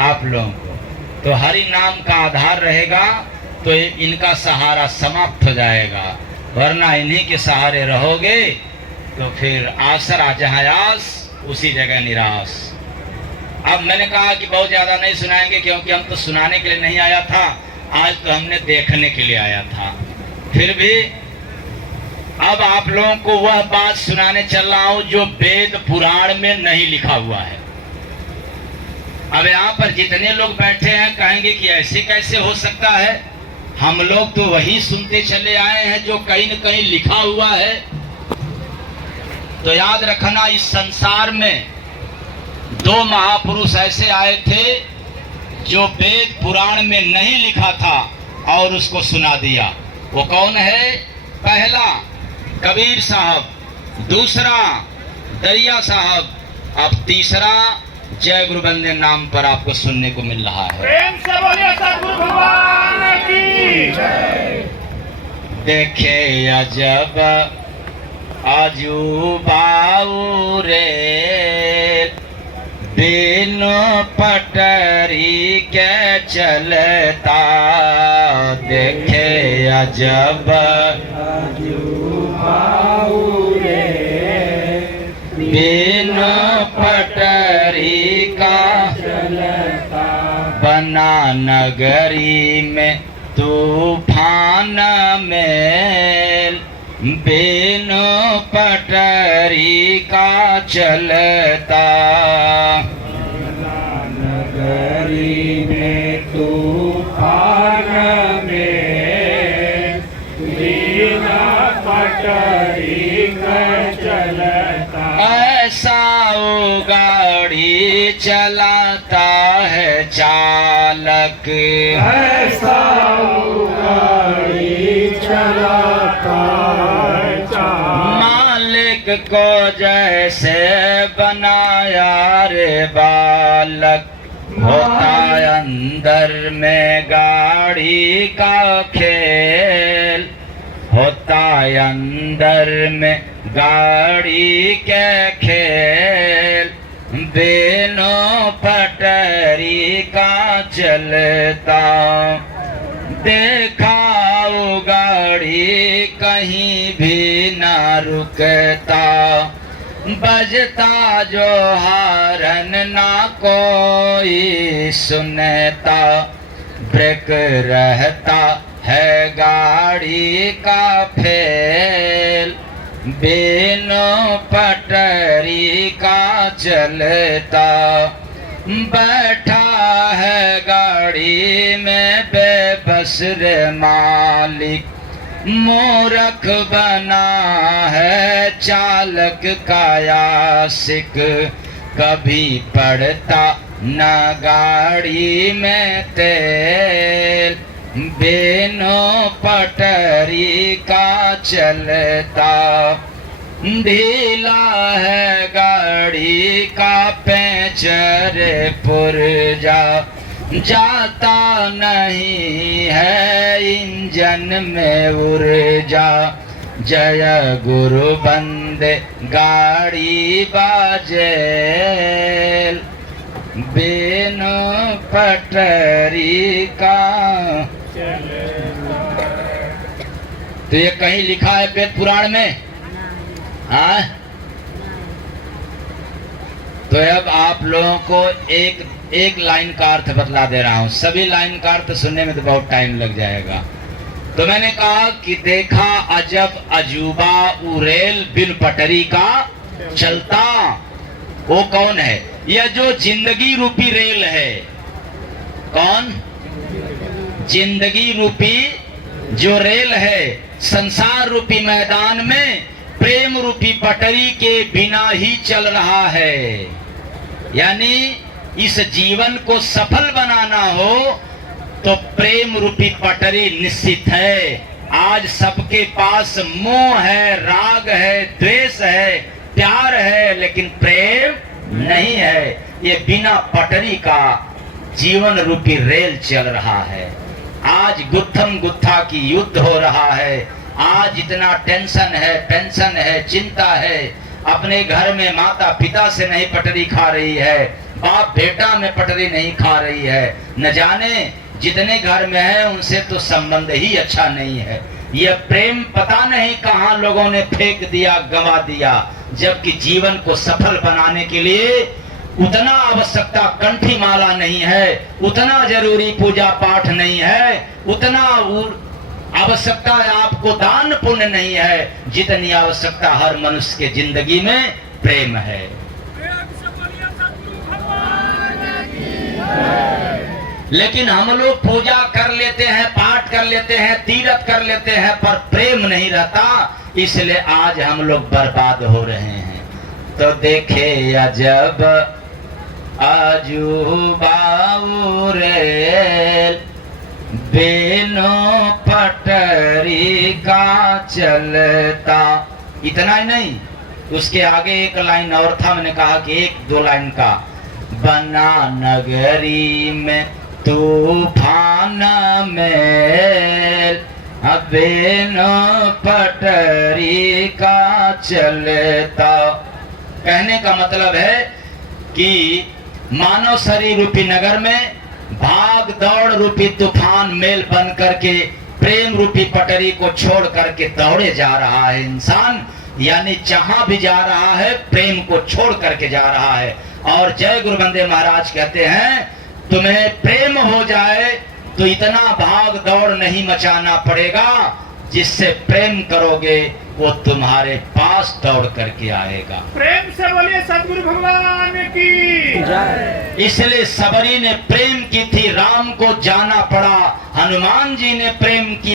आप लोगों को। तो हरि नाम का आधार रहेगा तो इनका सहारा समाप्त हो जाएगा, वरना इन्हीं के सहारे रहोगे तो फिर आसरा जहाँ आस उसी जगह निराश। अब मैंने कहा कि बहुत ज़्यादा नहीं सुनाएंगे, क्योंकि हम तो सुनाने के लिए नहीं आया था, आज तो हमने देखने के लिए आया था। फिर भी अब आप लोगों को वह बात सुनाने चल रहा हूं जो वेद पुराण में नहीं लिखा हुआ है। अब यहाँ पर जितने लोग बैठे हैं कहेंगे कि ऐसे कैसे हो सकता है, हम लोग तो वही सुनते चले आए हैं जो कहीं न कहीं लिखा हुआ है। तो याद रखना, इस संसार में दो महापुरुष ऐसे आए थे जो वेद पुराण में नहीं लिखा था और उसको सुना दिया। वो कौन है? पहला कबीर साहब, दूसरा दरिया साहब, अब तीसरा जय गुरु बंदे नाम पर आपको सुनने को मिल रहा है। प्रेम से बोलिए सद्गुरु भगवान की जय। देखे अजब अजूबाऊ रे, बिनु पटरी के चलता। देखे अजब अजूबाऊ रे, बिनु पटरी का चलता। बना नगरी में तूफान में, बिनु पटरी का चलता। नगरी में तूफान में, बिनु पटरी का चलता। ऐसा वो गाड़ी चलाता है चालक, ऐसा वो गाड़ी चलाता है चालक। मालिक को जैसे बनाया रे बालक, होता अंदर में गाड़ी का खेल। होता अंदर में गाड़ी के खेल, बिनु पटरी का चलता। देखा वो गाड़ी कहीं भी न रुकता, बजता जो हारन ना कोई सुनता। ब्रेक रहता है गाड़ी का फेल, बिनु पटरी का चलता। बैठा है गाड़ी में बेबस रे मालिक, मूर्ख बना है चालक का आशिक। कभी पड़ता न गाड़ी में तेल, बिनु पटरी का चलता। ढीला है गाड़ी का पैंचर पुर्जा, जाता नहीं है इंजन में ऊर्जा। जय गुरु बंदे गाड़ी बाजे, बिनु पटरी का। तो ये कहीं लिखा है वेद पुराण में? हाँ, तो अब आप लोगों को एक लाइन का अर्थ बतला दे रहा हूं। सभी लाइन का अर्थ सुनने में तो बहुत टाइम लग जाएगा। तो मैंने कहा कि देखा अजब अजूबा उरेल बिन पटरी का चलता। वो कौन है? यह जो जिंदगी रूपी रेल है। कौन? जिंदगी रूपी जो रेल है, संसार रूपी मैदान में प्रेम रूपी पटरी के बिना ही चल रहा है। यानी इस जीवन को सफल बनाना हो तो प्रेम रूपी पटरी निश्चित है। आज सबके पास मोह है, राग है, द्वेष है, प्यार है, लेकिन प्रेम नहीं है। ये बिना पटरी का जीवन रूपी रेल चल रहा है। आज गुत्थम गुत्था की युद्ध हो रहा है। आज इतना टेंशन है, टेंशन है, चिंता है। अपने घर में माता पिता से नहीं पटरी खा रही है, बाप बेटा में पटरी नहीं खा रही है। न जाने जितने घर में है उनसे तो संबंध ही अच्छा नहीं है। यह प्रेम पता नहीं कहां लोगों ने फेंक दिया, गंवा दिया। जबकि जीवन को सफल बनाने के लिए उतना आवश्यकता कंठी माला नहीं है, उतना जरूरी पूजा पाठ नहीं है, उतना आवश्यकता आपको दान पुण्य नहीं है, जितनी आवश्यकता हर मनुष्य के जिंदगी में प्रेम है। लेकिन हम लोग पूजा कर लेते हैं, पाठ कर लेते हैं, तीर्थ कर लेते हैं, पर प्रेम नहीं रहता, इसलिए आज हम लोग बर्बाद हो रहे हैं। तो देखे अजब आजू रे बिनो पटरी का चलता। इतना ही नहीं, उसके आगे एक लाइन और था, मैंने कहा कि एक दो लाइन का। बना नगरी में तूफान में बिनो पटरी का चलता। कहने का मतलब है कि मानव शरीर रूपी नगर में भाग दौड़ रूपी तूफान मेल बन करके प्रेम रूपी पटरी को छोड़ करके दौड़े जा रहा है इंसान। यानी जहां भी जा रहा है प्रेम को छोड़ करके जा रहा है। और जय गुरु बंदे महाराज कहते हैं, तुम्हें प्रेम हो जाए तो इतना भाग दौड़ नहीं मचाना पड़ेगा, जिससे प्रेम करोगे वो तुम्हारे पास दौड़ करके आएगा। प्रेम से बोलिए सदगुरु भगवान की। इसलिए सबरी ने प्रेम की थी, राम को जाना पड़ा। हनुमान जी ने प्रेम की